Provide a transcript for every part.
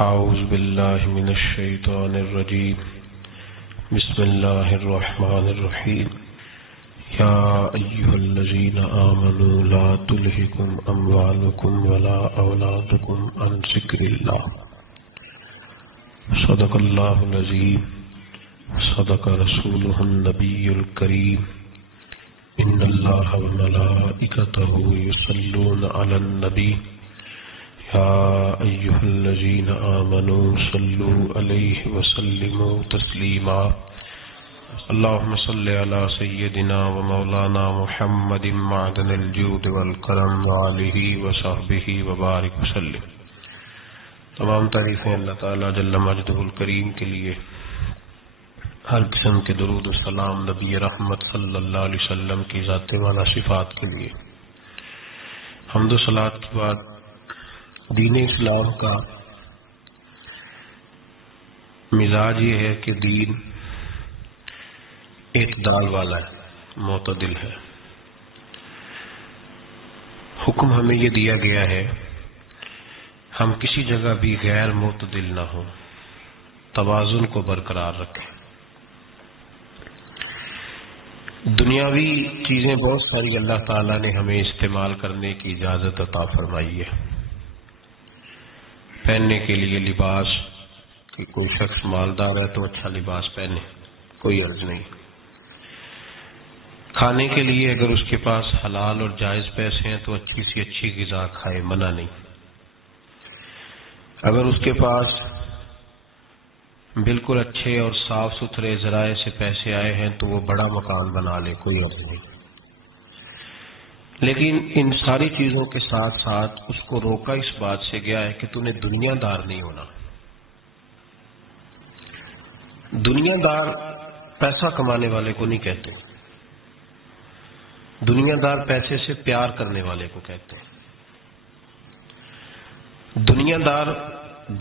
أعوذ بالله من الشيطان الرجيم بسم الله الرحمن الرحيم يا أيها الذين آمنوا لا تلهكم أموالكم ولا أولادكم عن ذكر الله صدق الله العظيم صدق رسوله النبي الكريم إن الله وملائكته يصلون على النبي يا أيها الذين آمنوا صلوا عليه وسلموا تسليما اللهم صل على سيدنا ومولانا محمد معدن الجود والكرم وآلہ وصحبہ وبارک وسلم۔ تمام تعریفیں اللہ تعالیٰ جل مجدہ الکریم کے لیے، ہر قسم کے درود و سلام نبی رحمت صلی اللہ علیہ وسلم کی ذات والا صفات کے لیے۔ حمد و صلات کے بعد دین اسلام کا مزاج یہ ہے کہ دین اعتدال والا ہے، معتدل ہے۔ حکم ہمیں یہ دیا گیا ہے ہم کسی جگہ بھی غیر معتدل نہ ہوں، توازن کو برقرار رکھیں۔ دنیاوی چیزیں بہت ساری اللہ تعالیٰ نے ہمیں استعمال کرنے کی اجازت عطا فرمائی ہے۔ پہننے کے لیے لباس، کہ کوئی شخص مالدار ہے تو اچھا لباس پہنے، کوئی عرض نہیں۔ کھانے کے لیے اگر اس کے پاس حلال اور جائز پیسے ہیں تو اچھی سی اچھی غذا کھائے، منع نہیں۔ اگر اس کے پاس بالکل اچھے اور صاف ستھرے ذرائع سے پیسے آئے ہیں تو وہ بڑا مکان بنا لے، کوئی عرض نہیں۔ لیکن ان ساری چیزوں کے ساتھ ساتھ اس کو روکا اس بات سے گیا ہے کہ تو نے دنیا دار نہیں ہونا۔ دنیا دار پیسہ کمانے والے کو نہیں کہتے، دنیا دار پیسے سے پیار کرنے والے کو کہتے ہیں۔ دنیا دار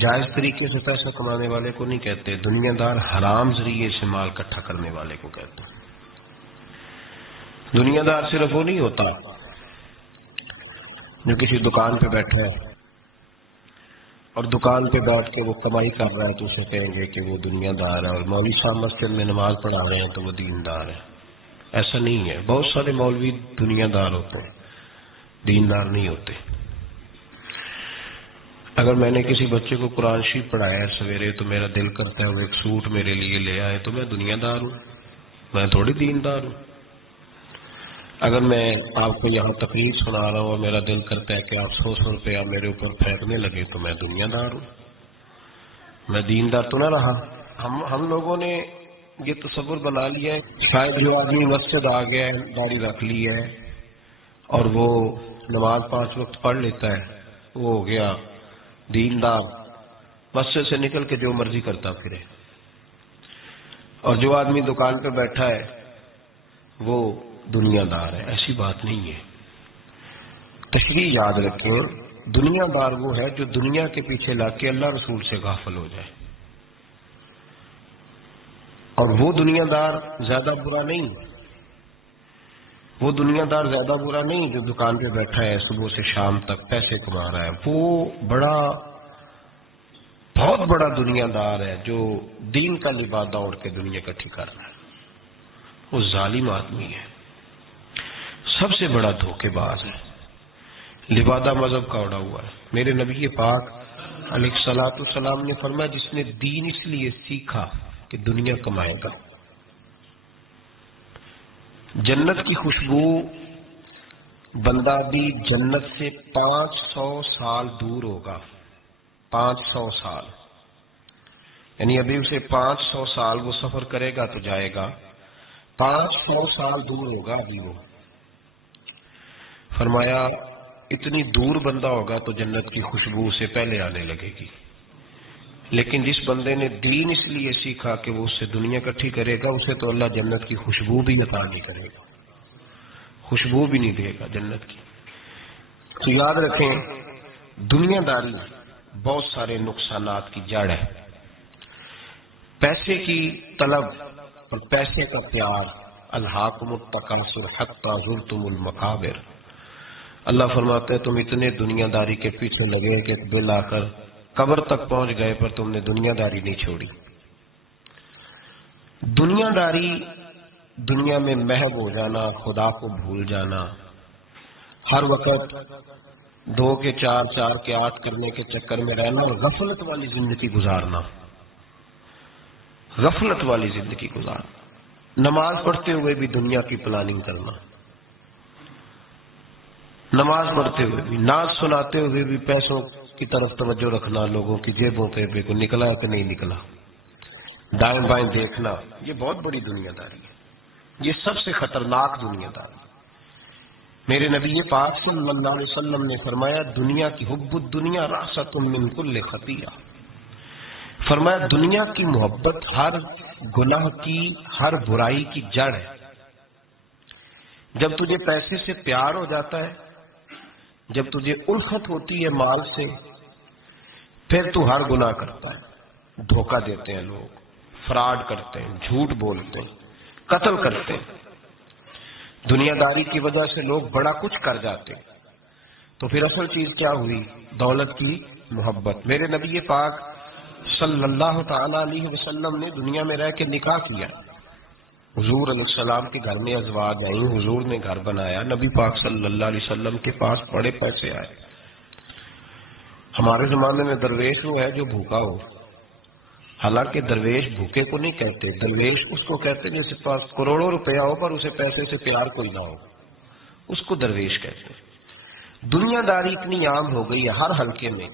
جائز طریقے سے پیسہ کمانے والے کو نہیں کہتے، دنیا دار حرام ذریعے سے مال اکٹھا کرنے والے کو کہتے ہیں۔ دنیا دار صرف وہ نہیں ہوتا جو کسی دکان پہ بیٹھا ہے اور دکان پہ بیٹھ کے وہ کمائی کر رہا ہے تو اسے کہیں گے کہ وہ دنیا دار ہے، اور مولوی صاحب مسجد میں نماز پڑھا رہے ہیں تو وہ دیندار ہے۔ ایسا نہیں ہے، بہت سارے مولوی دنیا دار ہوتے ہیں، دیندار نہیں ہوتے۔ اگر میں نے کسی بچے کو قرآن شریف پڑھایا ہے سویرے تو میرا دل کرتا ہے وہ ایک سوٹ میرے لیے لے آئے تو میں دنیا دار ہوں، میں تھوڑی دیندار ہوں۔ اگر میں آپ کو یہاں تقریر سنا رہا ہوں اور میرا دل کرتا ہے کہ آپ 100 روپیہ میرے اوپر پھینکنے لگے تو میں دنیا دار ہوں، میں دیندار تو نہ رہا۔ ہم لوگوں نے یہ تصور بنا لیا ہے شاید جو آدمی مسجد آ گیا ہے، داڑھی رکھ لی ہے اور وہ نماز 5 وقت پڑھ لیتا ہے، وہ ہو گیا دیندار، مسجد سے نکل کے جو مرضی کرتا پھرے۔ اور جو آدمی دکان پہ بیٹھا ہے وہ دنیا دار ہے۔ ایسی بات نہیں ہے، تشریح یاد رکھیں۔ دنیا دار وہ ہے جو دنیا کے پیچھے لا کے اللہ رسول سے غافل ہو جائے، اور وہ دنیا دار زیادہ برا نہیں، وہ دنیا دار زیادہ برا نہیں جو دکان پہ بیٹھا ہے صبح سے شام تک پیسے کما رہا ہے، وہ بہت بڑا دنیا دار ہے جو دین کا لبادہ اوڑھ کے دنیا اکٹھی کر رہا ہے، وہ ظالم آدمی ہے، سب سے بڑا دھوکے باز ہے، لبادہ مذہب کا اوڑھا ہوا ہے۔ میرے نبی پاک علیہ الصلوۃ والسلام نے فرمایا جس نے دین اس لیے سیکھا کہ دنیا کمائے گا، جنت کی خوشبو بندہ بھی جنت سے 500 سال دور ہوگا، 500 سال، یعنی ابھی اسے 500 سال وہ سفر کرے گا تو جائے گا، 500 سال دور ہوگا ابھی وہ۔ فرمایا اتنی دور بندہ ہوگا تو جنت کی خوشبو سے پہلے آنے لگے گی، لیکن جس بندے نے دین اس لیے سیکھا کہ وہ اس سے دنیا اکٹھی کرے گا، اسے تو اللہ جنت کی خوشبو بھی عطا نہیں کرے گا، خوشبو بھی نہیں دے گا جنت کی۔ تو یاد رکھیں دنیا داری بہت سارے نقصانات کی جڑ ہے۔ پیسے کی طلب اور پیسے کا پیار، الہاکم التکاثر حتی زرتم المقابر، اللہ فرماتے ہیں تم اتنے دنیا داری کے پیچھے لگے کہ بلا کر قبر تک پہنچ گئے پر تم نے دنیا داری نہیں چھوڑی۔ دنیا داری، دنیا میں محو ہو جانا، خدا کو بھول جانا، ہر وقت 2 کے 4 4 کے 8 کرنے کے چکر میں رہنا اور غفلت والی زندگی گزارنا، غفلت والی زندگی گزارنا، نماز پڑھتے ہوئے بھی دنیا کی پلاننگ کرنا، نماز پڑھتے ہوئے بھی، نعت سناتے ہوئے بھی پیسوں کی طرف توجہ رکھنا، لوگوں کی جیبوں پہ کوئی نکلا ہے کہ نہیں نکلا، دائیں بائیں دیکھنا، یہ بہت بڑی دنیا داری ہے، یہ سب سے خطرناک دنیا داری ہے۔ میرے نبی پاک صلی اللہ علیہ وسلم نے فرمایا دنیا کی حب الدنیا راست من کل خطیہ، فرمایا دنیا کی محبت ہر گناہ کی، ہر برائی کی جڑ ہے۔ جب تجھے پیسے سے پیار ہو جاتا ہے، جب تجھے الفت ہوتی ہے مال سے، پھر تو ہر گناہ کرتا ہے، دھوکہ دیتے ہیں لوگ، فراڈ کرتے ہیں، جھوٹ بولتے ہیں، قتل کرتے ہیں، دنیا داری کی وجہ سے لوگ بڑا کچھ کر جاتے ہیں۔ تو پھر اصل چیز کیا ہوئی؟ دولت کی محبت۔ میرے نبی پاک صلی اللہ تعالی علیہ وسلم نے دنیا میں رہ کے نکاح کیا، حضور علیہ السلام کے گھر میں ازواج آئیں، حضور نے گھر بنایا، نبی پاک صلی اللہ علیہ وسلم کے پاس بڑے پیسے آئے۔ ہمارے زمانے میں درویش وہ ہے جو بھوکا ہو، حالانکہ درویش بھوکے کو نہیں کہتے، درویش اس کو کہتے جس کے پاس کروڑوں روپیہ ہو پر اسے پیسے سے پیار کوئی نہ ہو، اس کو درویش کہتے ہیں۔ دنیا داری اتنی عام ہو گئی ہے ہر حلقے میں،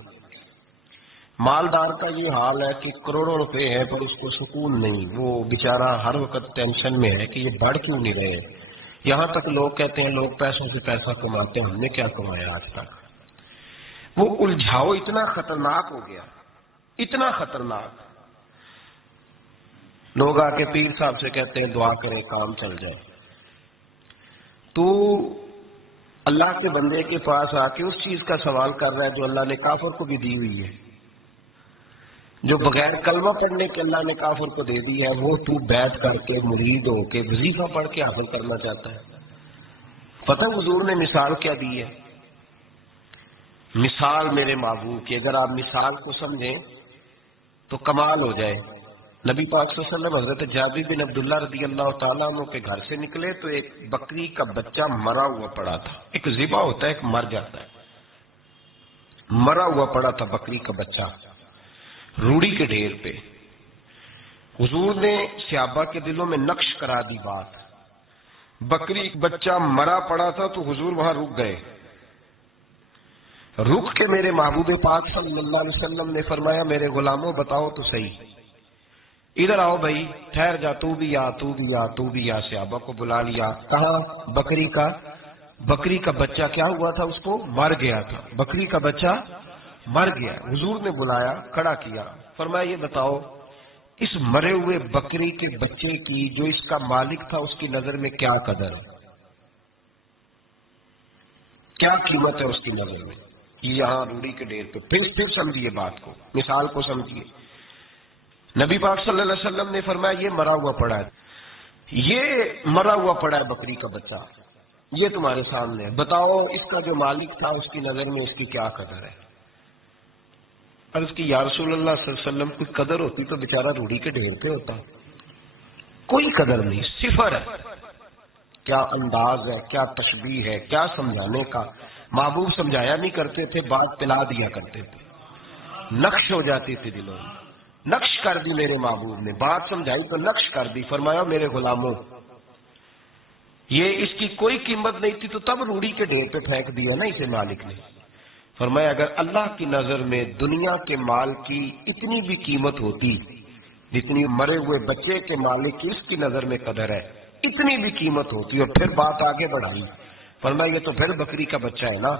مالدار کا یہ حال ہے کہ کروڑوں روپے ہیں پر اس کو سکون نہیں، وہ بیچارہ ہر وقت ٹینشن میں ہے کہ یہ بڑھ کیوں نہیں رہے۔ یہاں تک لوگ کہتے ہیں لوگ پیسوں سے پیسہ کماتے ہیں، ہم نے کیا کمایا آج تک۔ وہ الجھاؤ اتنا خطرناک ہو گیا، اتنا خطرناک، لوگ آ کے پیر صاحب سے کہتے ہیں دعا کریں کام چل جائے، تو اللہ کے بندے کے پاس آ کے اس چیز کا سوال کر رہا ہے جو اللہ نے کافر کو بھی دی ہوئی ہے، جو بغیر کلمہ پڑھنے کے اللہ نے کافر کو دے دی ہے، وہ تو بیٹھ کر کے مرید ہو کے وظیفہ پڑھ کے حاصل کرنا چاہتا ہے۔ پتہ حضور نے مثال کیا دی ہے؟ مثال میرے محبوب کی، اگر آپ مثال کو سمجھیں تو کمال ہو جائے۔ نبی پاک صلی اللہ علیہ وسلم حضرت جابر بن عبداللہ رضی اللہ تعالیٰ عنہ کے گھر سے نکلے تو ایک بکری کا بچہ مرا ہوا پڑا تھا، ایک ذبح ہوتا ہے ایک مر جاتا ہے، مرا ہوا پڑا تھا بکری کا بچہ روڑی کے ڈھیر پہ۔ حضور نے صحابہ کے دلوں میں نقش کرا دی بات، بکری بچہ مرا پڑا تھا تو حضور وہاں رک گئے، رک کے میرے محبوب پاک صلی اللہ علیہ وسلم نے فرمایا میرے غلاموں بتاؤ تو صحیح، ادھر آؤ بھائی، ٹھہر جا، تو بھی آ، تو بھی آ، تو بھی آ۔ صحابہ کو بلا لیا، کہا بکری کا بچہ کیا ہوا تھا؟ اس کو مر گیا تھا، بکری کا بچہ مر گیا۔ حضور نے بلایا، کھڑا کیا، فرمایا یہ بتاؤ اس مرے ہوئے بکری کے بچے کی جو اس کا مالک تھا اس کی نظر میں کیا قدر ہے، کیا قیمت ہے اس کی نظر میں؟ یہاں روڑی کے ڈھیر پہ پھر سمجھیے بات کو، مثال کو سمجھیے۔ نبی پاک صلی اللہ علیہ وسلم نے فرمایا یہ مرا ہوا پڑا ہے، یہ مرا ہوا پڑا ہے بکری کا بچہ، یہ تمہارے سامنے ہے، بتاؤ اس کا جو مالک تھا اس کی نظر میں اس کی کیا قدر ہے؟ عرض کی یا رسول اللہ صلی اللہ علیہ وسلم کوئی قدر ہوتی تو بیچارہ روڑی کے ڈھیر پہ ہوتا، کوئی قدر نہیں، صفر ہے۔ کیا انداز ہے، کیا تشبیہ ہے، کیا سمجھانے کا۔ محبوب سمجھایا نہیں کرتے تھے، بات پلا دیا کرتے تھے، نقش ہو جاتی تھی دلوں میں، نقش کر دی میرے محبوب نے، بات سمجھائی تو نقش کر دی۔ فرمایا میرے غلاموں یہ اس کی کوئی قیمت نہیں تھی تو تب روڑی کے ڈھیر پہ پھینک دیا نا اسے مالک نے۔ فرمایا اگر اللہ کی نظر میں دنیا کے مال کی اتنی بھی قیمت ہوتی جتنی مرے ہوئے بچے کے مالک کی اس کی نظر میں قدر ہے، اتنی بھی قیمت ہوتی، اور پھر بات آگے بڑھائی، فرمایا یہ تو پھر بکری کا بچہ ہے نا۔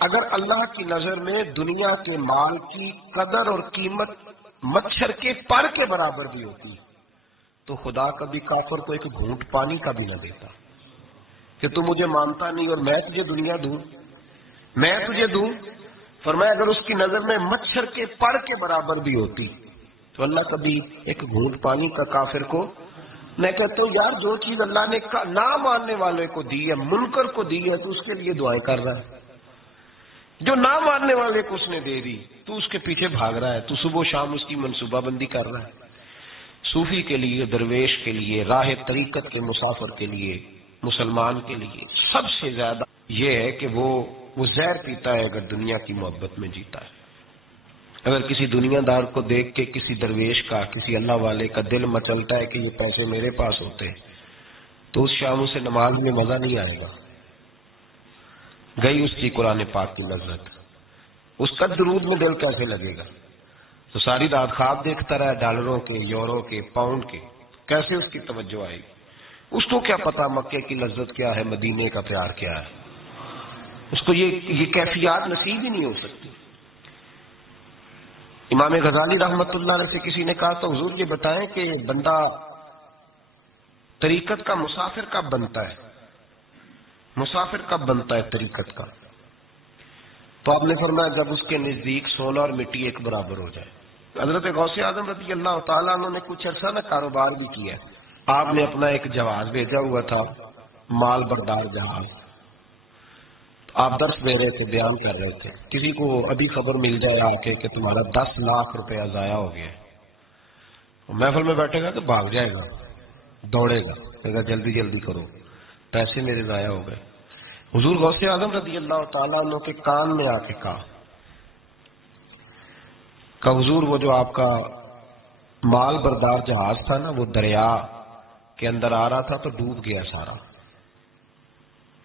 اگر اللہ کی نظر میں دنیا کے مال کی قدر اور قیمت مچھر کے پر کے برابر بھی ہوتی تو خدا کبھی کافر کو ایک گھونٹ پانی کا بھی نہ دیتا کہ تو مجھے مانتا نہیں اور میں تجھے دنیا دوں، میں تجھے دوں۔ فرمایا اگر اس کی نظر میں مچھر کے پر کے برابر بھی ہوتی تو اللہ کبھی ایک گھونٹ پانی کا کافر کو۔ میں کہتا ہوں یار جو چیز اللہ نے نہ ماننے والے کو دی ہے، منکر کو دی ہے، تو اس کے لیے دعائیں کر رہا ہے۔ جو نہ ماننے والے کو اس نے دے دی تو اس کے پیچھے بھاگ رہا ہے، تو صبح و شام اس کی منصوبہ بندی کر رہا ہے۔ صوفی کے لیے، درویش کے لیے، راہ طریقت کے مسافر کے لیے، مسلمان کے لیے سب سے زیادہ یہ ہے کہ وہ زہر پیتا ہے اگر دنیا کی محبت میں جیتا ہے۔ اگر کسی دنیا دار کو دیکھ کے کسی درویش کا، کسی اللہ والے کا دل مچلتا ہے کہ یہ پیسے میرے پاس ہوتے تو اس شام اسے نماز میں مزہ نہیں آئے گا، گئی اس کی قرآن پاک کی لذت، اس کا درود میں دل کیسے لگے گا؟ تو ساری رات خواب دیکھتا رہا ڈالروں کے، یورو کے، پاؤنڈ کے، کیسے اس کی توجہ آئے گی؟ اس کو کیا پتا مکے کی لذت کیا ہے، مدینے کا پیار کیا ہے؟ اس کو یہ کیفیات نصیب ہی نہیں ہو سکتی۔ امام غزالی رحمت اللہ علیہ سے کسی نے کہا تو حضور یہ بتائیں کہ بندہ طریقت کا مسافر کب بنتا ہے؟ مسافر کب بنتا ہے طریقت کا؟ تو آپ نے فرمایا جب اس کے نزدیک سونا اور مٹی ایک برابر ہو جائے۔ حضرت غوث اعظم رضی اللہ تعالیٰ عنہ نے کچھ عرصہ نہ کاروبار بھی کیا۔ آپ نے اپنا ایک جہاز بھیجا ہوا تھا، مال بردار جہاز۔ آپ درس دے رہے تھے، بیان کر رہے تھے، کسی کو ابھی خبر مل جائے آ کے کہ تمہارا 10 لاکھ روپیہ ضائع ہو گیا، محفل میں بیٹھے گا تو بھاگ جائے گا، دوڑے گا، کہے گا جلدی جلدی کرو، پیسے میرے ضائع ہو گئے۔ حضور غوث اعظم رضی اللہ تعالیٰ عنہ کے کان میں آ کے کہا کہ حضور وہ جو آپ کا مال بردار جہاز تھا نا، وہ دریا کے اندر آ رہا تھا تو ڈوب گیا سارا،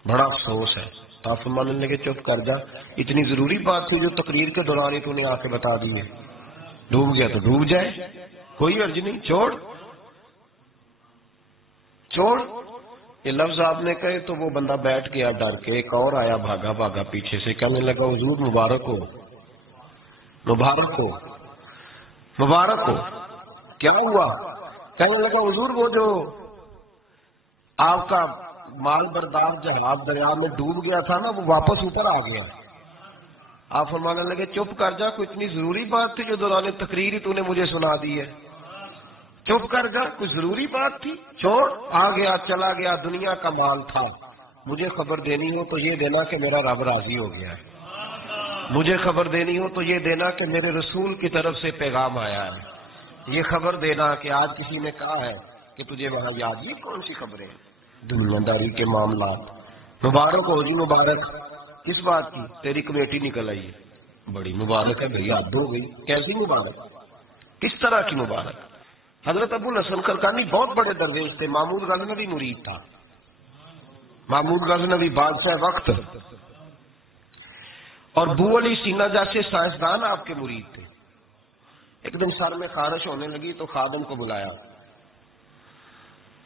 بڑا افسوس ہے۔ تو آپ فرمانے لگے چپ کر جا، اتنی ضروری بات تھی جو تقریر کے دوران ہی تو نے آ کے بتا دی ہے، ڈوب گیا تو ڈوب جائے، کوئی عرض نہیں، چھوڑ۔ یہ لفظ آپ نے کہے تو وہ بندہ بیٹھ گیا ڈر کے، ایک اور آیا بھاگا بھاگا پیچھے سے، کہنے لگا حضور مبارک ہو، مبارک ہو، مبارک ہو۔ کیا ہوا؟ کہنے لگا حضور وہ جو آپ کا مال بردار جہاز دریا میں ڈوب گیا تھا نا، وہ واپس اوپر آ گیا۔ آپ فرمانے لگے چپ کر جا، کوئی اتنی ضروری بات تھی جو دوران تقریر ہی تو نے مجھے سنا دی ہے، چپ کر جا، کوئی ضروری بات تھی، چھوڑ، آ گیا چلا گیا، دنیا کا مال تھا، مجھے خبر دینی ہو تو یہ دینا کہ میرا رب راضی ہو گیا ہے، مجھے خبر دینی ہو تو یہ دینا کہ میرے رسول کی طرف سے پیغام آیا ہے، یہ خبر دینا کہ آج کسی نے کہا ہے کہ تجھے وہاں یاد، یہ کون سی خبریں ہیں؟ دنیا داری کے معاملات۔ مبارک ہو جی، مبارک، کس بات کی؟ تیری کمیٹی نکل آئی ہے، بڑی مبارک ہے بھائی، حد ہو گئی، کیسی مبارک، کس طرح کی مبارک؟ حضرت ابو الحسن خرقانی بہت بڑے درویش تھے، محمود غزنوی مرید تھا، محمود غزنوی بادشاہ وقت، اور بو علی سینا جیسے سائنسدان آپ کے مرید تھے۔ ایک دن سر میں خارش ہونے لگی تو خادم کو بلایا،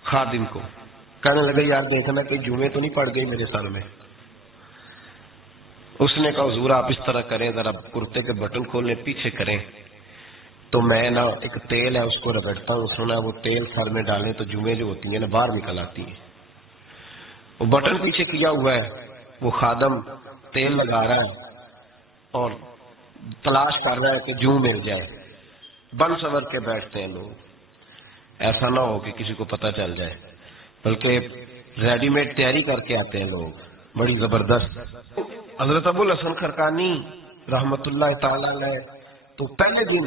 خادم کو کہنے لگے یار دیکھنا کہ جمعے تو نہیں پڑ گئی میرے سر میں۔ اس نے کہا حضور آپ اس طرح کریں، ذرا کرتے کے بٹن کھولنے پیچھے کریں تو میں نا ایک تیل ہے اس کو رگڑتا ہوں، سنا وہ تیل سر میں ڈالیں تو جمعے جو ہوتی ہیں نا باہر نکل آتی ہیں۔ وہ بٹن پیچھے کیا ہوا ہے، وہ خادم تیل لگا رہا ہے اور تلاش کر رہا ہے کہ جوں مل جائے، بن سور کے بیٹھتے ہیں لوگ، ایسا نہ ہو کہ کسی کو پتہ چل جائے، بلکہ ریڈی میڈ تیاری کر کے آتے ہیں لوگ، بڑی زبردست۔ حضرت ابو الحسن خرقانی رحمت اللہ تعالی علیہ تو پہلے دن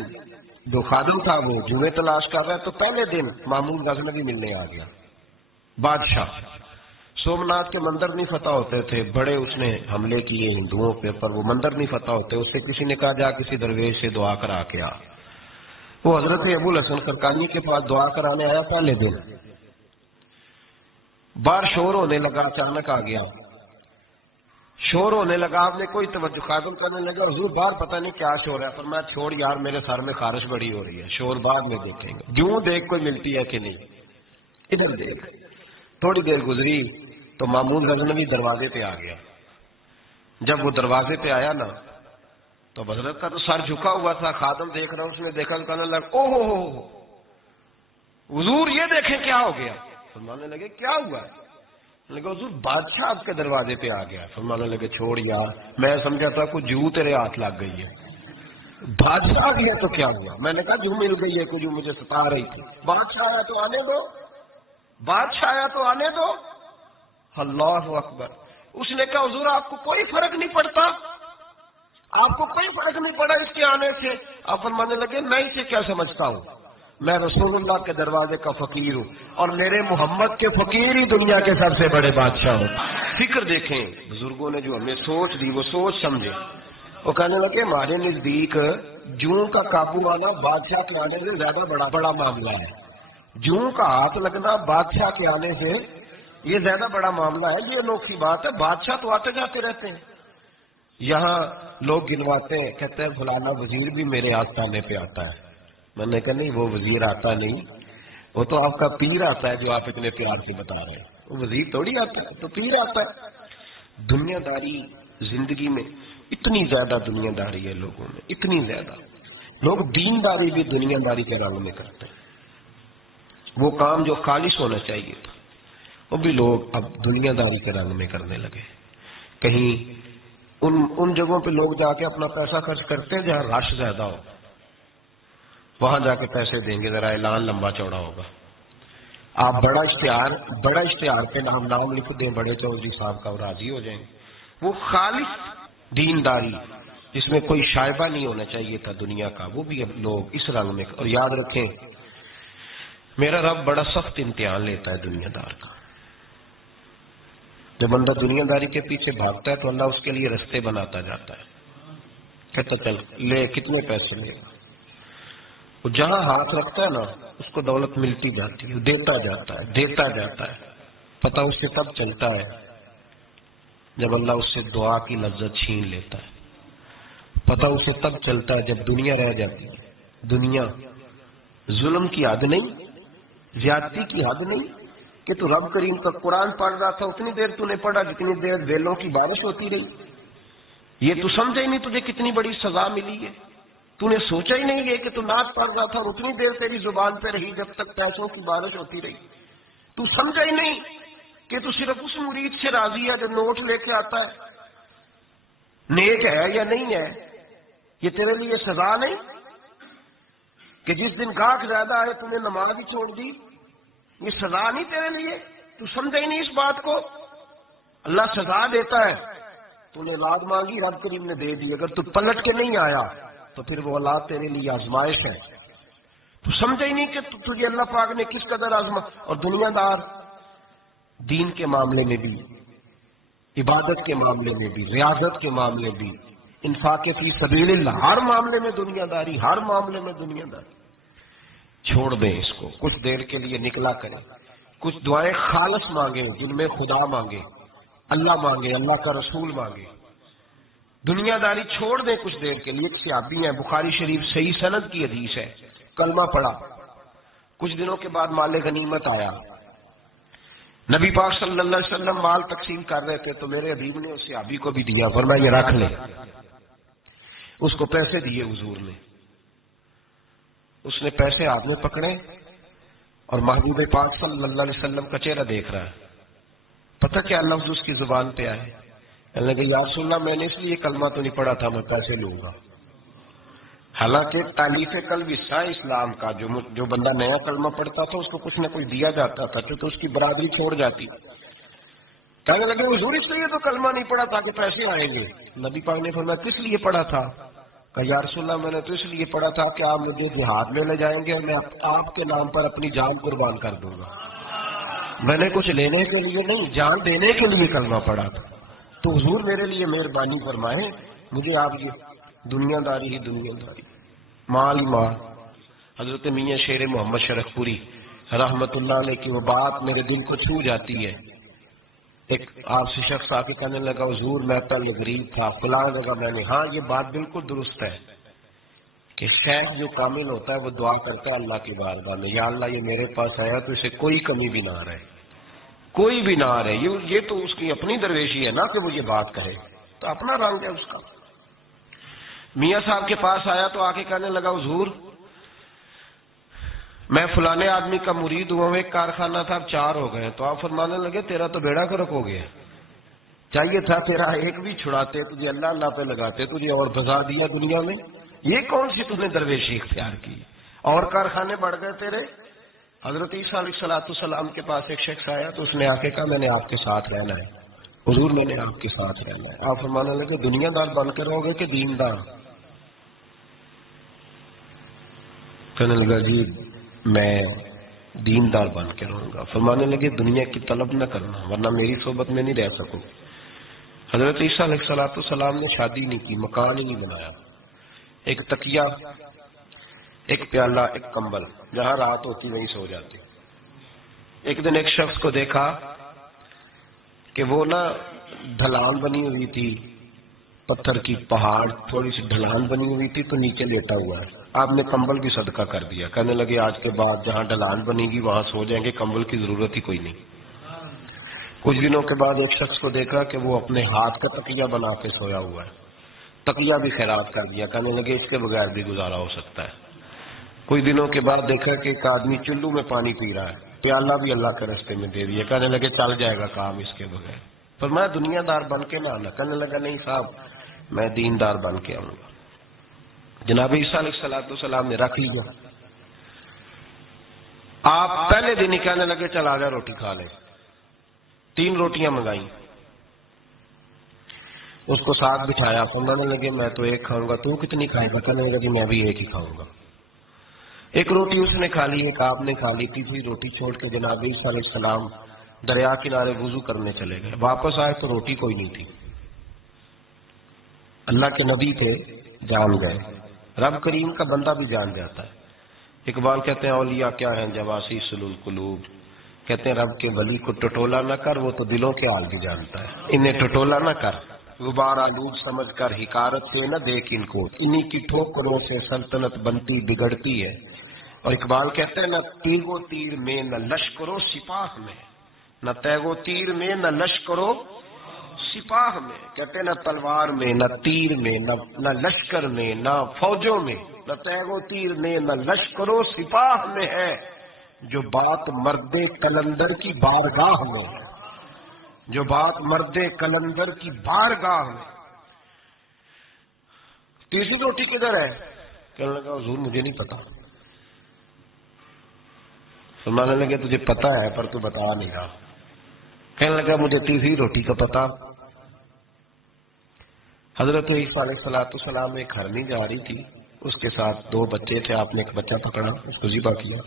جو خادم تھا وہ جمعے تلاش کر رہا ہے، تو پہلے دن محمود غزنوی ملنے آ گیا، بادشاہ۔ سومناتھ کے مندر نہیں فتح ہوتے تھے، بڑے اس نے حملے کیے ہندوؤں پہ، پر وہ مندر نہیں فتح ہوتے، اس سے کسی نے کہا جا کسی درویش سے دعا کرا کے آ۔ وہ حضرت ابو الحسن خرقانی کے پاس دعا کرانے آیا پہلے دن، باہر شور ہونے لگا، اچانک آ گیا، شور ہونے لگا، آپ نے کوئی توجہ، خادم کرنے لگا حضور باہر پتہ نہیں کیا شور ہے، پر میں چھوڑ یار میرے سر میں خارش بڑی ہو رہی ہے، شور بعد میں دیکھیں گے، جوں دیکھ کوئی ملتی ہے کہ نہیں، ادھر دیکھ۔ تھوڑی دیر گزری تو محمود غزنوی دروازے پہ آ گیا۔ جب وہ دروازے پہ آیا نا تو حضرت کا تو سر جھکا ہوا تھا، خادم دیکھ رہا، اس نے دیکھا، کہنے لگا او ہو حضور یہ دیکھیں کیا ہو گیا۔ فرمانے لگے کیا ہوا ہے؟ لگا حضور بادشاہ آپ کے دروازے پہ آ گیا۔ فرمانے لگے چھوڑ یار، میں سمجھا تھا کوئی جو تیرے ہاتھ لگ گئی ہے، بادشاہ آ گیا تو کیا ہوا؟ میں نے کہا جو مل گئی ہے کوئی جو مجھے ستا رہی تھی، بادشاہ آیا تو آنے دو، بادشاہ آیا تو آنے دو۔ اللہ اکبر۔ اس نے کہا حضور آپ کو کوئی فرق نہیں پڑتا، آپ کو کوئی فرق نہیں پڑا اس کے آنے سے. آپ فرمانے لگے میں اسے کیا سمجھتا ہوں, میں رسول اللہ کے دروازے کا فقیر ہوں اور میرے محمد کے فقیر ہی دنیا کے سب سے بڑے بادشاہ ہوں. فکر دیکھیں بزرگوں نے جو ہمیں سوچ دی وہ سوچ سمجھے. وہ کہنے لگے ہمارے نزدیک جوں کا قابو آنا بادشاہ کے آنے سے زیادہ بڑا معاملہ ہے. جوں کا ہاتھ لگنا بادشاہ کے آنے سے یہ زیادہ بڑا معاملہ ہے. یہ انوکھی بات ہے, بادشاہ تو آتے جاتے رہتے ہیں. یہاں لوگ گنواتے ہیں, کہتے ہیں فلانا وزیر بھی میرے آستانے پہ آتا ہے. میں نے کہا نہیں, وہ وزیر آتا نہیں, وہ تو آپ کا پیر آتا ہے جو آپ اتنے پیار سے بتا رہے ہیں. وہ وزیر تھوڑی آتا ہے, تو پیر آتا ہے. دنیا داری زندگی میں اتنی زیادہ دنیا داری ہے لوگوں میں, اتنی زیادہ. لوگ دین داری بھی دنیا داری کے رنگ میں کرتے ہیں. وہ کام جو خالص ہونا چاہیے تھا وہ بھی لوگ اب دنیا داری کے رنگ میں کرنے لگے. کہیں ان جگہوں پہ لوگ جا کے اپنا پیسہ خرچ کرتے ہیں جہاں رش زیادہ ہو, وہاں جا کے پیسے دیں گے, ذرا اعلان لمبا چوڑا ہوگا. آپ بڑا اشتہار پہ نام لکھ دیں بڑے چودھری صاحب کا, وہ راضی ہو جائیں گے. وہ خالص دینداری جس میں کوئی شائبہ نہیں ہونا چاہیے تھا دنیا کا, وہ بھی اب لوگ اس رنگ میں. اور یاد رکھیں میرا رب بڑا سخت امتحان لیتا ہے دنیا دار کا. جب بندہ دنیا داری کے پیچھے بھاگتا ہے تو اللہ اس کے لیے رستے بناتا جاتا ہے. کہتا چل لے, کتنے پیسے لے گا. وہ جہاں ہاتھ رکھتا ہے نا اس کو دولت ملتی جاتی ہے, دیتا جاتا ہے. پتہ اس سے تب چلتا ہے جب اللہ اس سے دعا کی لذت چھین لیتا ہے. پتہ اسے تب چلتا ہے جب دنیا رہ جاتی ہے. دنیا ظلم کی حد نہیں, زیادتی کی حد نہیں کہ تو رب کریم کا قرآن پڑھ رہا تھا اتنی دیر تو نے پڑھا جتنی دیر بیلوں کی بارش ہوتی رہی. یہ تو سمجھا ہی نہیں تجھے کتنی بڑی سزا ملی ہے. تو نے سوچا ہی نہیں ہے کہ تو نعت پڑھ رہا تھا اتنی دیر تیری زبان پہ رہی جب تک پیسوں کی بارش ہوتی رہی. تو سمجھا ہی نہیں کہ تو صرف اس مرید سے راضی ہے جو نوٹ لے کے آتا ہے. نیک ہے یا نہیں ہے, یہ تیرے لیے سزا نہیں کہ جس دن گاہک زیادہ آئے تم نے نماز ہی چھوڑ دی. یہ سزا نہیں تیرے لیے, تو سمجھا ہی نہیں اس بات کو. اللہ سزا دیتا ہے. تو نے اولاد مانگی رب کریم نے دے دی, اگر تو پلٹ کے نہیں آیا تو پھر وہ اولاد تیرے لیے آزمائش ہے. تو سمجھا ہی نہیں کہ تجھے اللہ پاک نے کس قدر آزما. اور دنیا دار دین کے معاملے میں بھی, عبادت کے معاملے میں بھی, ریاضت کے معاملے بھی, انفاق فی سبیل اللہ, ہر معاملے میں دنیا داری, ہر معاملے میں دنیا داری. چھوڑ دیں اس کو, کچھ دیر کے لیے نکلا کریں, کچھ دعائیں خالص مانگیں جن میں خدا مانگے, اللہ مانگے, اللہ کا رسول مانگے. دنیا داری چھوڑ دیں کچھ دیر کے لیے. ایک صحابی ہیں, بخاری شریف صحیح سند کی حدیث ہے, کلمہ پڑھا, کچھ دنوں کے بعد مال غنیمت آیا. نبی پاک صلی اللہ علیہ وسلم مال تقسیم کر رہے تھے تو میرے حبیب نے اس صحابی کو بھی دیا, فرمایا یہ رکھ لے. اس کو پیسے دیے حضور نے. اس نے پیسے ہاتھ میں پکڑے اور محبوب پاک صلی اللہ علیہ وسلم کا چہرہ دیکھ رہا ہے. پتہ کیا لفظ اس کی زبان پہ آئے, کہنے لگے یا رسول اللہ میں نے اس لیے کلمہ تو نہیں پڑھا تھا, میں پیسے لوں گا. حالانکہ تالیف قلب حصہ ہے اسلام کا. جو بندہ نیا کلمہ پڑھتا تھا اس کو کچھ نہ کچھ دیا جاتا تھا کیونکہ اس کی برادری چھوڑ جاتی. کہنے لگے حضور اس لیے تو کلمہ نہیں پڑھا تاکہ پیسے آئیں گے. نبی پاک نے فرمایا کس لیے پڑھا تھا؟ کہ یا رسول اللہ میں نے تو اس لیے پڑھا تھا کہ آپ مجھے جہاد میں لے جائیں گے اور میں آپ کے نام پر اپنی جان قربان کر دوں گا. میں نے کچھ لینے کے لیے نہیں, جان دینے کے لیے کلمہ پڑھا تھا. تو حضور میرے لیے مہربانی فرمائیں, مجھے آپ یہ دنیا داری ہی دنیا داری, مال ہی مال. حضرت میاں شیر محمد شرف پوری رحمت اللہ علیہ کی وہ بات میرے دل کو چھو جاتی ہے. ایک آپ سے شخص آ کے کہنے لگا حضور میں پہلے غریب تھا فلاں جگہ میں نے. ہاں یہ بات بالکل درست ہے کہ شیخ جو کامل ہوتا ہے وہ دعا کرتا ہے اللہ کی بارگاہ میں, یا اللہ یہ میرے پاس آیا تو اسے کوئی کمی بھی نہ رہے, کوئی بھی نہ رہے. یہ تو اس کی اپنی درویشی ہے نا کہ وہ یہ بات کہے, تو اپنا رنگ ہے اس کا. میاں صاحب کے پاس آیا تو آ کے کہنے لگا حضور میں فلانے آدمی کا مرید ہوا ہوں, ایک کارخانہ تھا اب 4 ہو گئے. تو آپ فرمانے لگے تیرا تو بیڑا گرک ہو گیا, چاہیے تھا تیرا ایک بھی چھڑاتے, تجھے اللہ اللہ پہ لگاتے, تجھے اور بھسا دیا دنیا میں. یہ کون سی تم نے درویشی اختیار کی, اور کارخانے بڑھ گئے تیرے. حضرت عیسیٰ علیہ الصلوۃ والسلام کے پاس ایک شخص آیا تو اس نے آ کے کہا میں نے آپ کے ساتھ رہنا ہے. حضور میں نے آپ کے ساتھ رہنا ہے۔ آپ فرمانے لگے دنیا دار بن کے رہو گے کہ دیندار؟ کہنے لگا جی میں دیندار بن کے رہوں گا۔ فرمانے لگے دنیا کی طلب نہ کرنا ورنہ میری صحبت میں نہیں رہ سکوں۔ حضرت عیسیٰ علیہ السلام نے شادی نہیں کی، مکان ہی نہیں بنایا، ایک تکیہ، ایک پیالہ، ایک کمبل، جہاں رات ہوتی وہیں سو جاتے۔ ایک دن ایک شخص کو دیکھا کہ وہ نا ڈھلان بنی ہوئی تھی، پتھر کی پہاڑ تھوڑی سی ڈھلان بنی ہوئی تھی تو نیچے لیٹا ہوا ہے۔ آپ نے کمبل بھی صدقہ کر دیا، کہنے لگے آج کے بعد جہاں ڈھلان بنے گی وہاں سو جائیں گے، کمبل کی ضرورت ہی کوئی نہیں۔ کچھ دنوں کے بعد ایک شخص کو دیکھا کہ وہ اپنے ہاتھ کا تکیہ بنا کے سویا ہوا ہے، تکیہ بھی خیرات کر دیا، کہنے لگے اس کے بغیر بھی گزارا ہو سکتا ہے۔ کچھ دنوں کے بعد دیکھا کہ ایک آدمی چلو میں پانی پی رہا ہے، پیالہ بھی اللہ کے راستے میں دے دیا، کہنے لگے چل جائے گا کام اس کے بغیر۔ پر میں دنیا دار بن کے نہ آنا، کہنے لگا نہیں صاحب میں دیندار بن کے آؤں گا۔ جناب عیسیٰ علیہ السلام نے رکھ لیا۔ آپ پہلے دن ہی کہنے لگے چل آ جا روٹی کھا لے۔ 3 روٹیاں منگائیں، اس کو ساتھ بٹھایا، فرمانے لگے میں تو ایک کھاؤں گا، تو کتنی کھائے گا؟ کہنے لگا کہ میں بھی ایک ہی کھاؤں گا۔ ایک روٹی اس نے کھا لی، ایک آپ نے کھا لی، تیسری روٹی چھوڑ کے جناب عیسیٰ علیہ السلام دریا کنارے وضو کرنے چلے گئے۔ واپس آئے تو روٹی کوئی نہیں تھی۔ اللہ کے نبی تھے، جان گئے۔ رب کریم کا بندہ بھی جان جاتا ہے۔ اقبال کہتے ہیں اولیاء کیا ہیں جواسی سلول قلوب، کہتے ہیں رب کے ولی کو ٹٹولا نہ کر، وہ تو دلوں کے حال بھی جانتا ہے۔ انہیں ٹٹولا نہ کر، غبار آلود سمجھ کر حکارت سے نہ دیکھ ان کو، انہی کی ٹھوکروں سے سلطنت بنتی بگڑتی ہے۔ اور اقبال کہتے ہیں نہ تیغ و تیر میں نہ لشکر و سپاہ میں، نہ تیغ و تیر میں نہ لشکر و سپاہ میں، کہتے ہیں نہ تلوار میں نہ تیر میں نہ لشکر میں نہ فوجوں میں، نہ تیغ و تیر میں نہ لشکر و سپاہ میں ہے، جو بات مرد کلندر کی بارگاہ میں ہے، جو بات مرد کلندر کی بارگاہ میں۔ تیسری روٹی کدھر ہے؟ کہنے لگا حضور مجھے نہیں پتا۔ فرمانے لگے تجھے پتا ہے پر تو بتا نہیں رہا۔ کہنے لگا مجھے تیسری روٹی کا پتا۔ حضرت عیسیٰ علیہ السلام ایک ہرنی جا رہی تھی، اس کے ساتھ 2 بچے تھے، آپ نے ایک بچہ پکڑا، اس کو ذبح کیا،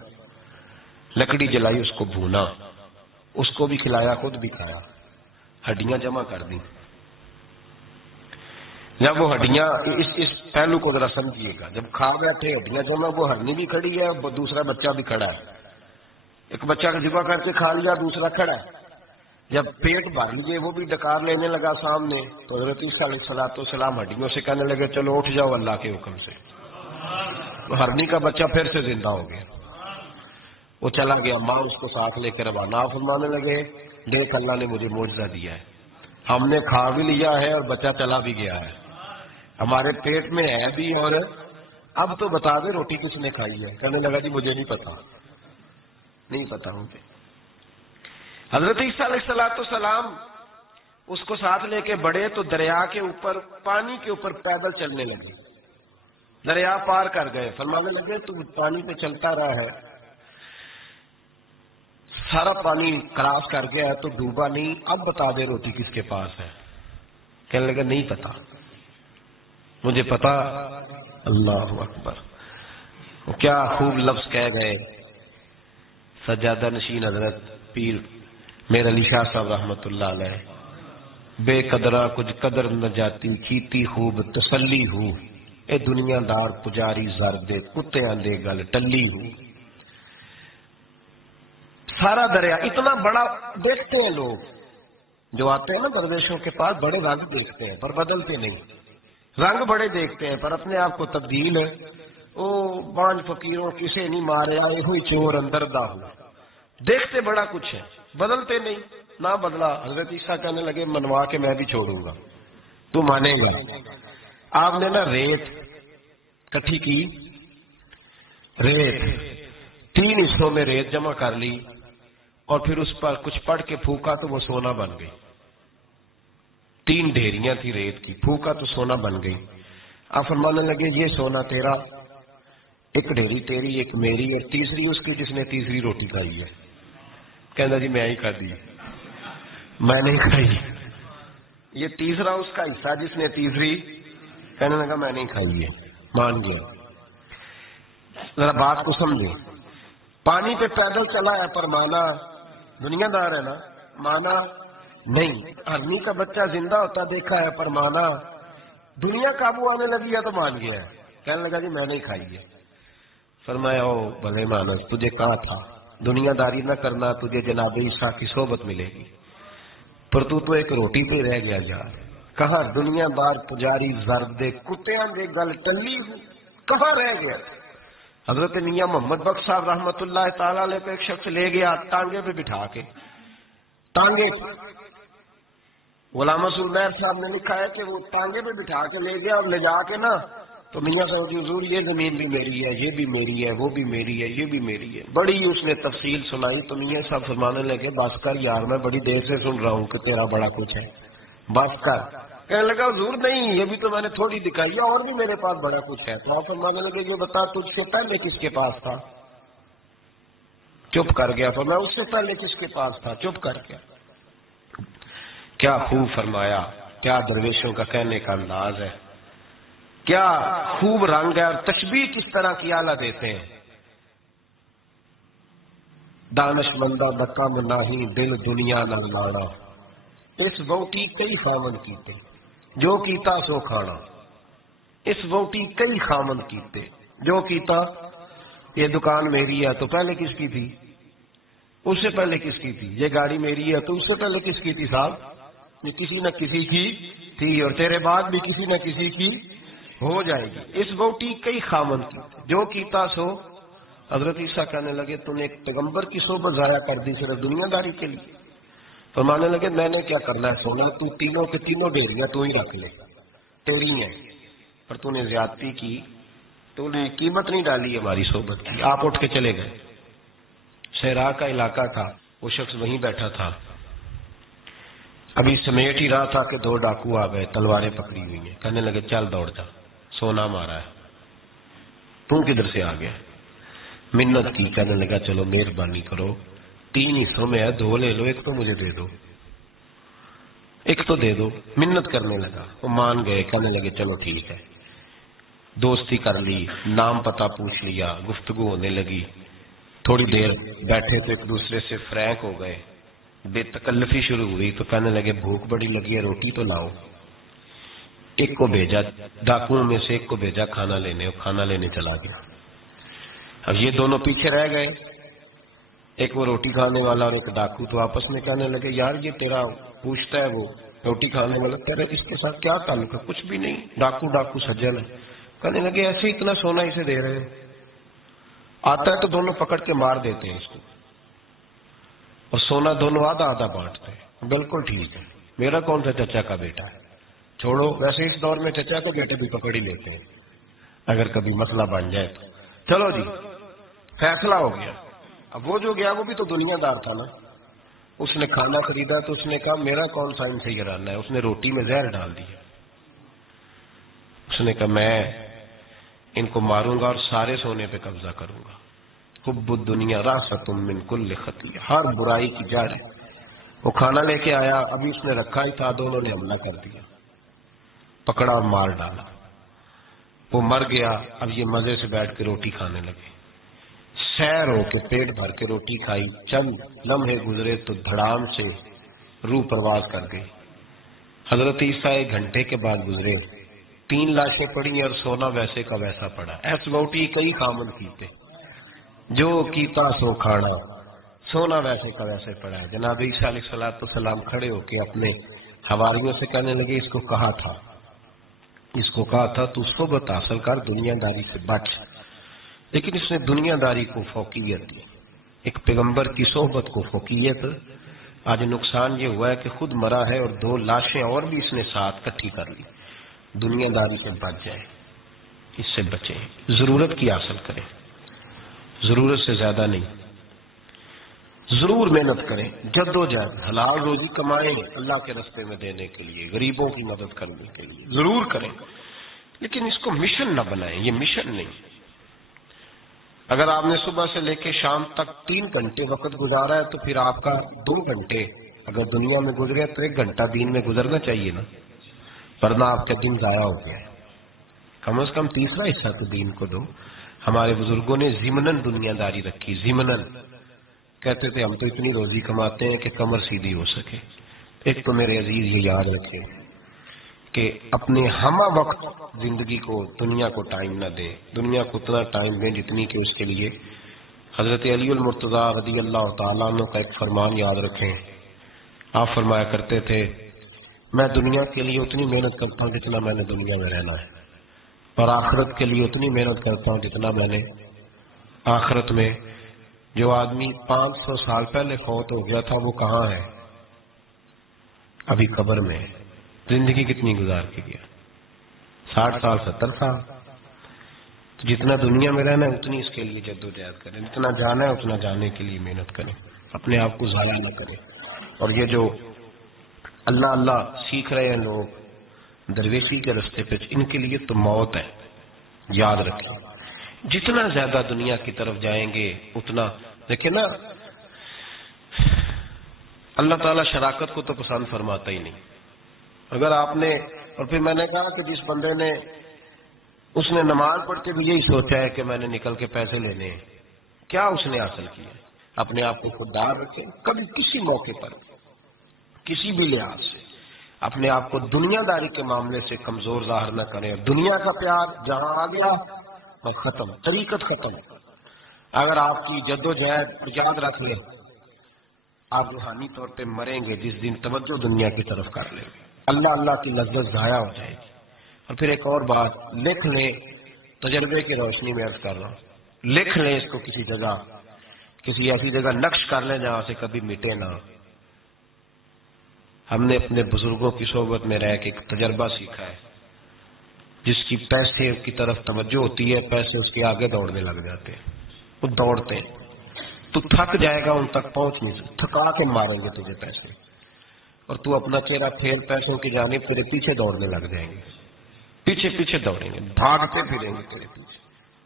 لکڑی جلائی، اس کو بھونا، اس کو بھی کھلایا، خود بھی کھایا، ہڈیاں جمع کر دیں۔ جب وہ ہڈیاں اس پہلو کو ذرا سمجھیے گا، جب کھا گئے تھے ہڈیاں جمع، وہ ہرنی بھی کھڑی ہے، دوسرا بچہ بھی کھڑا ہے، ایک بچہ کا ذبح کر کے کھا لیا، دوسرا کھڑا ہے۔ جب پیٹ بھر لیے وہ بھی ڈکار لینے لگا سامنے، تو حضرت عیسیٰ علیہ السلام ہڈیوں سے کہنے لگے چلو اٹھ جاؤ اللہ کے حکم سے۔ ہرنی کا بچہ پھر سے زندہ ہو گیا، وہ چلا گیا، ماں اس کو ساتھ لے کے روانہ۔ فرمانے لگے دیکھ اللہ نے مجھے معجزہ دیا ہے، ہم نے کھا بھی لیا ہے اور بچہ چلا بھی گیا ہے، ہمارے پیٹ میں ہے بھی، اور اب تو بتا دے روٹی کس نے کھائی ہے؟ کہنے لگا جی مجھے نہیں پتا، نہیں پتا مجھے۔ حضرت عیسیٰ علیہ السلام اس کو ساتھ لے کے بڑھے تو دریا کے اوپر، پانی کے اوپر پیدل چلنے لگے، دریا پار کر گئے۔ فرمانے لگے تو پانی پہ چلتا رہا ہے، سارا پانی کراس کر گیا ہے تو ڈوبا نہیں، اب بتا دے روٹی کس کے پاس ہے؟ کہنے لگا نہیں پتا مجھے پتا۔ اللہ اکبر، کیا خوب لفظ کہہ گئے سجادہ نشین حضرت پیر میر علی شاہ صاحب رحمت اللہ علیہ، بے قدرہ کچھ قدر نہ جاتی کیتی خوب تسلی ہوں، اے دنیا دار پجاری زر دے کتیاں دے گل ٹلی ہوں۔ سارا دریا اتنا بڑا دیکھتے ہیں لوگ جو آتے ہیں نا درویشوں کے پاس، بڑے رنگ دیکھتے ہیں پر بدلتے نہیں، رنگ بڑے دیکھتے ہیں پر اپنے آپ کو تبدیل ہے۔ او بانج فقیروں کسے نہیں مارے آئے ہوئی چور اندر دا ہوا، دیکھتے بڑا کچھ ہے بدلتے نہیں، نہ بدلا۔ حضرت عیسیٰ کہنے لگے منوا کے میں بھی چھوڑوں گا، تو مانے گا۔ آپ نے نا ریت کٹھی کی، ریت 3 حصوں میں ریت جمع کر لی اور پھر اس پر کچھ پڑھ کے پھونکا تو وہ سونا بن گئی۔ 3 ڈھیریاں تھی ریت کی، پھونکا تو سونا بن گئی۔ آپ فرمانے لگے یہ سونا تیرا، ایک ڈھیری تیری، ایک میری، اور تیسری اس کی جس نے تیسری روٹی کھائی ہے۔ کہنا جی میں ہی کھا دی، میں نہیں کھائی، یہ تیسرا اس کا حصہ جس نے تیسری، کہنے لگا میں نہیں کھائی ہے، مان گیا۔ ذرا بات کو سمجھے، پانی پہ پیدل چلا ہے پر مانا دنیا دار ہے نا، مانا نہیں۔ آدمی کا بچہ زندہ ہوتا دیکھا ہے پر مانا دنیا قابو آنے لگی ہے تو مان گیا ہے، کہنے لگا جی میں نہیں کھائی ہے۔ فرمایا او بھلے مانس، تجھے کہا تھا دنیا داری نہ کرنا، تجھے جناب عیسیٰ کی صحبت ملے گی، پر تو ایک روٹی پہ رہ گیا یار۔ کہاں دنیا دار پجاری زرد دے کتیاں دے گل ٹلی ہوں، کہاں رہ گیا۔ حضرت میاں محمد بخش صاحب رحمت اللہ تعالی علیہ کو ایک شخص لے گیا ٹانگے پہ بٹھا کے، ٹانگے پہ۔ غلام رسول مہر صاحب نے لکھا ہے کہ وہ ٹانگے پہ بٹھا کے لے گیا اور لے جا کے نا تو میاں صاحب کی حضور یہ زمین بھی میری ہے، یہ بھی میری ہے، وہ بھی میری ہے، یہ بھی میری ہے، بڑی اس نے تفصیل سنائی۔ تو میاں صاحب فرمانے لگے بس کر یار، میں بڑی دیر سے سن رہا ہوں کہ تیرا بڑا کچھ ہے، بس کر۔ کہنے لگا حضور نہیں، یہ بھی تو میں نے تھوڑی دکھائی ہے، اور بھی میرے پاس بڑا کچھ ہے۔ تو آپ فرمانے لگے یہ بتا تجھ سے پہلے کس کے پاس تھا؟ چپ کر گیا۔ تو میں اس سے پہلے کس کے پاس تھا؟ چپ کر گیا۔ کیا خوب فرمایا، کیا درویشوں کا کہنے کا انداز ہے، کیا خوب رنگ ہے، اور تشبیہ کس طرح کی اعلیٰ دیتے ہیں۔ دانش مندہ نکم نہیں دل دنیا نہ لانا، اس ووٹی کئی خامن کیتے جو کیتا سو کھانا، اس ووٹی کئی خامن کیتے جو کیتا۔ یہ دکان میری ہے تو پہلے کس کی تھی؟ اس سے پہلے کس کی تھی؟ یہ گاڑی میری ہے تو اس سے پہلے کس کی تھی صاحب؟ یہ کسی نہ کسی کی تھی، اور تیرے بعد بھی کسی نہ کسی کی ہو جائے گی۔ اس ووٹی کئی خامن کی جو کیتا سو۔ حضرت عیسیٰ کہنے لگے تم نے ایک پیغمبر کی صحبت ضائع کر دی صرف دنیا داری کے لیے۔ تو ماننے لگے میں نے کیا کرنا ہے سونا، تو تینوں کے تینوں ڈیریاں تو ہی رکھ لے، تیری ہیں، پر تو نے زیادتی کی، تو نے قیمت نہیں ڈالی ہماری صحبت کی۔ آپ اٹھ کے چلے گئے۔ صحرا کا علاقہ تھا، وہ شخص وہیں بیٹھا تھا، ابھی سمیٹ ہی رہا تھا کہ دو ڈاکو آ گئے، تلواریں پکڑی ہوئی ہیں۔ کہنے لگے چل دوڑ جا، سونا مارا ہے، تو کدھر سے آ گیا؟ منت کی، کہنے لگا چلو مہربانی کرو، 3 حصوں میں ہے، 2 لے لو، ایک تو مجھے دے دو، ایک تو دے دو۔ منت کرنے لگا، وہ مان گئے، کہنے لگے چلو ٹھیک ہے۔ دوستی کر لی، نام پتہ پوچھ لیا، گفتگو ہونے لگی، تھوڑی دیر بیٹھے تو ایک دوسرے سے فرینک ہو گئے، بے تکلفی شروع ہوئی۔ تو کہنے لگے بھوک بڑی لگی ہے، روٹی تو لاؤ۔ ایک کو بھیجا، ڈاکوؤں میں سے ایک کو بھیجا کھانا لینے، اور کھانا لینے چلا گیا۔ اب یہ دونوں پیچھے رہ گئے، ایک وہ روٹی کھانے والا اور ایک ڈاکو۔ تو آپس میں کہنے لگے یار یہ تیرا پوچھتا ہے وہ روٹی کھانے والا، تیرا اس کے ساتھ کیا تعلق ہے؟ کچھ بھی نہیں، ڈاکو ڈاکو سجن ہے۔ کہنے لگے ایسے اتنا سونا اسے دے رہے ہیں، آتا ہے تو دونوں پکڑ کے مار دیتے ہیں اس کو، اور سونا دونوں آدھا آدھا بانٹتے ہیں۔ بالکل ٹھیک ہے، میرا کون سا چچا کا بیٹا ہے، چھوڑو، ویسے اس دور میں چچا کے بیٹے بھی پکڑ ہی لیتے ہیں اگر کبھی مسئلہ بن جائے تو۔ چلو جی فیصلہ ہو گیا۔ اب وہ جو گیا وہ بھی تو دنیا دار تھا نا، اس نے کھانا خریدا تو اس نے کہا میرا کون سا ان سے گرانا ہے، اس نے روٹی میں زہر ڈال دیا۔ اس نے کہا میں ان کو ماروں گا اور سارے سونے پہ قبضہ کروں گا۔ حب الدنیا راست من کل خطیہ، ہر برائی کی جڑ ہے۔ وہ کھانا لے کے آیا، ابھی اس نے رکھا ہی تھا، دونوں نے حملہ کر دیا، پکڑا اور مار ڈالا۔ وہ مر گیا۔ اب یہ مزے سے بیٹھ کے روٹی کھانے لگے، سیر ہو کے پیٹ بھر کے روٹی کھائی۔ چند لمحے گزرے تو دھڑام سے روح پرواز کر گئی۔ حضرت عیسیٰ 1 گھنٹے کے بعد گزرے، 3 لاشیں پڑی اور سونا ویسے کا ویسا پڑا۔ ایس روٹی کئی خامن کیتے جو کیتا سو کھانا، سونا ویسے کا ویسے پڑا ہے۔ جناب عیسیٰ علیہ السلام کھڑے ہو کے اپنے حواریوں سے کہنے لگے اس کو کہا تھا تو صحبت حاصل کر، دنیا داری سے بچ، لیکن اس نے دنیا داری کو فوقیت دی، ایک پیغمبر کی صحبت کو فوقیت۔ آج نقصان یہ ہوا ہے کہ خود مرا ہے اور 2 لاشیں اور بھی اس نے ساتھ کٹھی کر لی۔ دنیا داری سے بچ جائے، اس سے بچیں، ضرورت کی حاصل کریں، ضرورت سے زیادہ نہیں، ضرور محنت کریں، جدوجہد، حلال روزی کمائیں اللہ کے راستے میں دینے کے لیے، غریبوں کی مدد کرنے کے لیے ضرور کریں، لیکن اس کو مشن نہ بنائیں، یہ مشن نہیں۔ اگر آپ نے صبح سے لے کے شام تک 3 گھنٹے وقت گزارا ہے تو پھر آپ کا 2 گھنٹے اگر دنیا میں گزرے تو 1 گھنٹہ دین میں گزرنا چاہیے نا، ورنہ آپ کا دن ضائع ہو گیا ہے۔ کم از کم تیسرا حصہ تو دین کو دو۔ ہمارے بزرگوں نے ضمناً دنیا داری رکھی، ضمناً کہتے تھے ہم تو اتنی روزی کماتے ہیں کہ کمر سیدھی ہو سکے۔ ایک تو میرے عزیز یہ یاد رکھیں کہ اپنے ہمہ وقت زندگی کو، دنیا کو ٹائم نہ دیں، دنیا کو اتنا ٹائم دیں جتنی کہ اس کے لیے حضرت علی المرتضیٰ رضی اللہ تعالیٰ عنہ کا ایک فرمان یاد رکھیں۔ آپ فرمایا کرتے تھے میں دنیا کے لیے اتنی محنت کرتا ہوں جتنا میں نے دنیا میں رہنا ہے، اور آخرت کے لیے اتنی محنت کرتا ہوں جتنا میں نے آخرت میں۔ جو آدمی 500 سال پہلے فوت ہو گیا تھا وہ کہاں ہے؟ ابھی قبر میں ہے۔ زندگی کتنی گزار کے گیا؟ 60 سال 70 سال۔ تو جتنا دنیا میں رہنا ہے اتنی اس کے لیے جدوجہد کریں، جتنا جانا ہے اتنا جانے کے لیے محنت کریں، اپنے آپ کو ضائع نہ کریں۔ اور یہ جو اللہ اللہ سیکھ رہے ہیں لوگ درویشی کے راستے پہ، ان کے لیے تو موت ہے، یاد رکھیں۔ جتنا زیادہ دنیا کی طرف جائیں گے اتنا، دیکھیں نا اللہ تعالیٰ شراکت کو تو پسند فرماتا ہی نہیں۔ اگر آپ نے، اور پھر میں نے کہا کہ جس بندے نے، اس نے نماز پڑھ کے بھی یہی سوچا ہے کہ میں نے نکل کے پیسے لینے ہیں، کیا اس نے حاصل کیا؟ اپنے آپ کو خوددار رکھیں، کبھی کسی موقع پر کسی بھی لحاظ سے اپنے آپ کو دنیا داری کے معاملے سے کمزور ظاہر نہ کریں۔ دنیا کا پیار جہاں آ گیا بس ختم، طریقت ختم۔ اگر آپ کی جدوجہد یاد رکھ لیں، آپ روحانی طور پہ مریں گے جس دن توجہ دنیا کی طرف کر لیں، اللہ اللہ کی لذت ضائع ہو جائے گی۔ اور پھر ایک اور بات لکھ لیں، تجربے کی روشنی میں عرض کر رہا ہوں، لکھ لیں اس کو کسی جگہ، کسی ایسی جگہ نقش کر لیں جہاں سے کبھی مٹے نہ۔ ہم نے اپنے بزرگوں کی صحبت میں رہ کے ایک تجربہ سیکھا ہے، جس کی پیسے کی طرف توجہ ہوتی ہے پیسے اس کے آگے دوڑنے لگ جاتے ہیں، وہ دوڑتے ہیں، تو تھک جائے گا، ان تک پہنچ نہیں سکتا، تھکا کے ماریں گے تجھے پیسے، اور تو اپنا چہرہ پھیر پیسوں کی جانب تیرے پیچھے دوڑنے لگ جائیں گے، پیچھے پیچھے دوڑیں گے، بھاگتے پھریں گے تیرے پیچھے،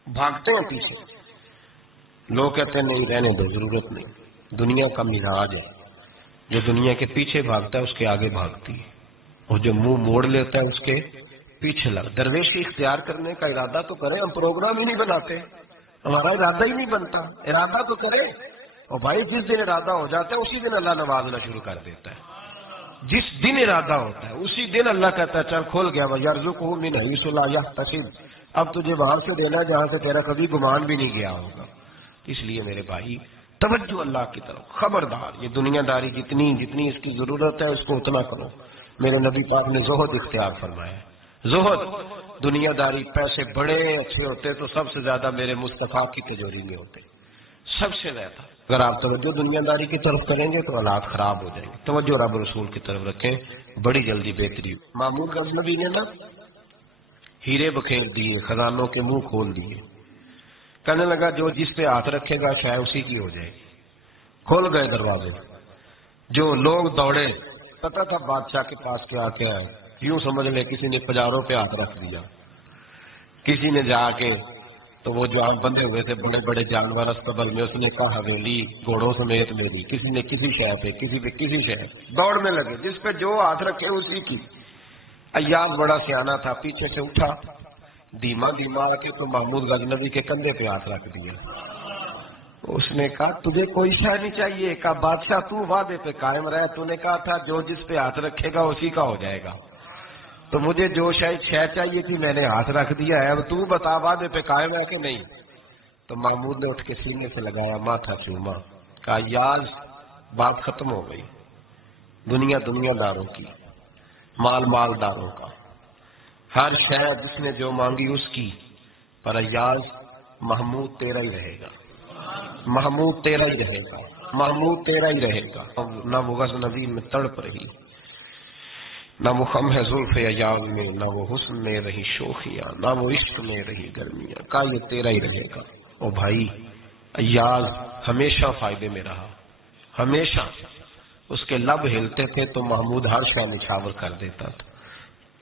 بھاگتے ہیں پیچھے۔ لوگ کہتے ہیں نہیں رہنے دو، ضرورت نہیں۔ دنیا کا مزاج ہے، جو دنیا کے پیچھے بھاگتا ہے اس کے آگے بھاگتی ہے، اور جو منہ موڑ لیتا ہے اس کے پیچھے لگ۔ درویشی اختیار کرنے کا ارادہ تو کریں، ہم پروگرام ہی نہیں بناتے، ہمارا ارادہ ہی نہیں بنتا، ارادہ تو کریں۔ اور بھائی جس دن ارادہ ہو جاتا ہے اسی دن اللہ نوازنا شروع کر دیتا ہے، جس دن ارادہ ہوتا ہے اسی دن اللہ کہتا ہے چل کھول گیا وَيَرْزُقْهُ مِنْ حَيْثُ لَا يَحْتَسِبُ، اب تجھے وہاں سے دینا جہاں سے تیرا کبھی گمان بھی نہیں گیا ہوگا۔ اس لیے میرے بھائی توجہ اللہ کی طرف، خبردار یہ دنیا داری جتنی اس کی ضرورت ہے اس کو اتنا کرو۔ میرے نبی پاک نے زہد اختیار فرمایا ہے، زہد، دنیا داری، پیسے بڑے اچھے ہوتے تو سب سے زیادہ میرے مصطفیٰ کی تجوری میں ہوتے، سب سے زیادہ۔ اگر آپ توجہ دنیا داری کی طرف کریں گے تو حالات خراب ہو جائیں گے، توجہ رب رسول کی طرف رکھیں، بڑی جلدی بہتری۔ محمود غزنوی نے نا ہیرے بکھیر دیے، خزانوں کے منہ کھول دیے، کہنے لگا جو جس پہ ہاتھ رکھے گا شاید اسی کی ہو جائے گی۔ کھول گئے دروازے، جو لوگ دوڑے، پتا تھا بادشاہ کے پاس کیا کیا ہے، یوں سمجھ لے کسی نے پجاروں پہ ہاتھ رکھ دیا، کسی نے جا کے تو وہ جو آپ بندے ہوئے تھے بڑے بڑے جانور استبل میں، اس نے کہا حویلی گھوڑوں سمیت میری، کسی نے کسی شہر پہ، کسی پہ کسی شہر، دوڑنے لگے، جس پہ جو ہاتھ رکھے اسی کی۔ ایاز بڑا سیانا تھا، پیچھے سے اٹھا، دھیما دھیما آ کے تو محمود غزنوی کے کندھے پہ ہاتھ رکھ دیا۔ اس نے کہا تجھے کوئی شے نہیں چاہیے؟ کہا بادشاہ تو وعدے پہ قائم رہے، تو نے کہا تھا جو جس پہ ہاتھ رکھے گا اسی کا ہو جائے گا، تو مجھے جو شے چاہیے تھی میں نے ہاتھ رکھ دیا ہے، اب تو بتا وعدے پہ قائم ہے کہ نہیں؟ تو محمود نے اٹھ کے سینے سے لگایا، ماتھا چوما، کہا یار بات ختم ہو گئی، دنیا دنیا داروں کی، مال مالداروں کا، ہر شے جس نے جو مانگی اس کی، پر ایاز محمود تیرا ہی رہے گا، محمود تیرا ہی رہے گا، محمود تیرا ہی رہے گا۔ نہ وہ غزنوی میں تڑپ رہی، نہ وہ خم ہے زلف ایاز میں، نہ وہ حسن میں رہی شوخیاں، نہ وہ عشق میں رہی گرمیاں، کہا یہ تیرا ہی رہے گا۔ او بھائی ایاز ہمیشہ فائدے میں رہا، ہمیشہ اس کے لب ہلتے تھے تو محمود ہر شے نشاور کر دیتا تھا۔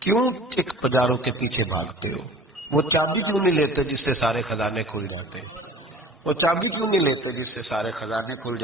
کیوں ایک پجاروں کے پیچھے بھاگتے ہو؟ وہ چابی کیوں نہیں لیتے جس سے سارے خزانے کھل جاتے؟ وہ چابی کیوں نہیں لیتے جس سے سارے خزانے کھل جاتے؟